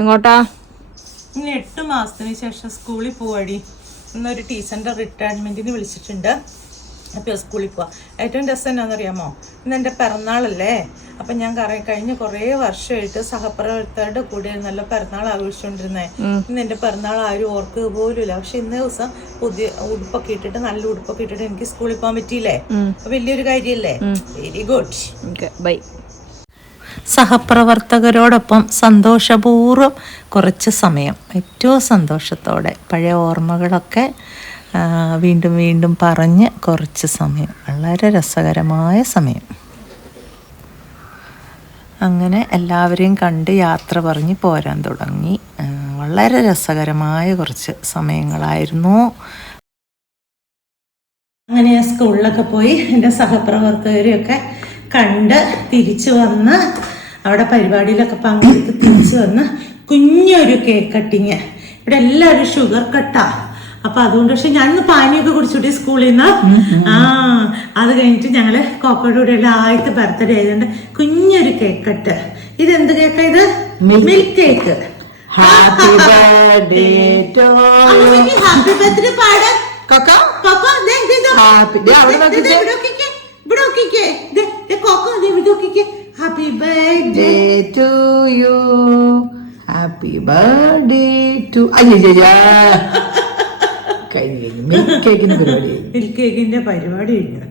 എങ്ങോട്ടാ? ഇനി 8 മാസത്തിന് ശേഷം സ്കൂളിൽ പോവാടി. ഇന്നൊരു ടീച്ചറിന്റെ റിട്ടയർമെന്റിന് വിളിച്ചിട്ടുണ്ട്. അപ്പോൾ സ്കൂളിൽ പോവാം. ഏറ്റവും രസം എന്നാണെന്നറിയാമോ, ഇന്ന് എൻ്റെ പിറന്നാളല്ലേ. അപ്പം ഞാൻ കഴിഞ്ഞ കുറേ വർഷമായിട്ട് സഹപ്രവർത്തകരുടെ കൂടെ നല്ല പിറന്നാൾ ആഘോഷിച്ചുകൊണ്ടിരുന്നേ. ഇന്ന് എൻ്റെ പിറന്നാൾ ആരും ഓർക്കുക പോലുമില്ല. പക്ഷെ ഇന്നേ ദിവസം പുതിയ ഉടുപ്പൊക്കെ ഇട്ടിട്ട്, നല്ല ഉടുപ്പൊക്കെ ഇട്ടിട്ട് എനിക്ക് സ്കൂളിൽ പോകാൻ പറ്റിയില്ലേ. വലിയൊരു കാര്യമല്ലേ. Very good. ബൈ. സഹപ്രവർത്തകരോടൊപ്പം സന്തോഷപൂർവ്വം കുറച്ച് സമയം, ഏറ്റവും സന്തോഷത്തോടെ പഴയ ഓർമ്മകളൊക്കെ വീണ്ടും വീണ്ടും പറഞ്ഞ് കുറച്ച് സമയം, വളരെ രസകരമായ സമയം. അങ്ങനെ എല്ലാവരെയും കണ്ട് യാത്ര പറഞ്ഞ് പോരാൻ തുടങ്ങി. വളരെ രസകരമായ കുറച്ച് സമയങ്ങളായിരുന്നു. അങ്ങനെ ഞാൻ സ്കൂളിലൊക്കെ പോയി എൻ്റെ സഹപ്രവർത്തകരെയൊക്കെ കണ്ട് തിരിച്ചു വന്ന്, അവിടെ പരിപാടിയിലൊക്കെ പങ്കെടുത്ത് തിരിച്ചു വന്ന് കുഞ്ഞൊരു കേക്ക് കട്ടിങ്. ഇവിടെ എല്ലാവരും ഷുഗർ കട്ടാ. അപ്പൊ അതുകൊണ്ട് പക്ഷെ ഞാനിന്ന് പാനിയൊക്കെ കുടിച്ചിട്ട് സ്കൂളിൽ നിന്ന് അത് കഴിഞ്ഞിട്ട് ഞങ്ങള് കോക്കോയുടെ ആദ്യത്തെ ബർത്ത്ഡേ ആയതുകൊണ്ട് കുഞ്ഞൊരു കേക്ക് കട്ട്. ഇതെന്ത് കേക്കാ? ഇത് milk cake. Happy birthday to you. Happy birthday പാട് കൊക്കോ. കൊക്കോ happy birthday to you. Happy birthday to. Milk കേക്കിന്റെ പരിപാടി കഴിഞ്ഞു.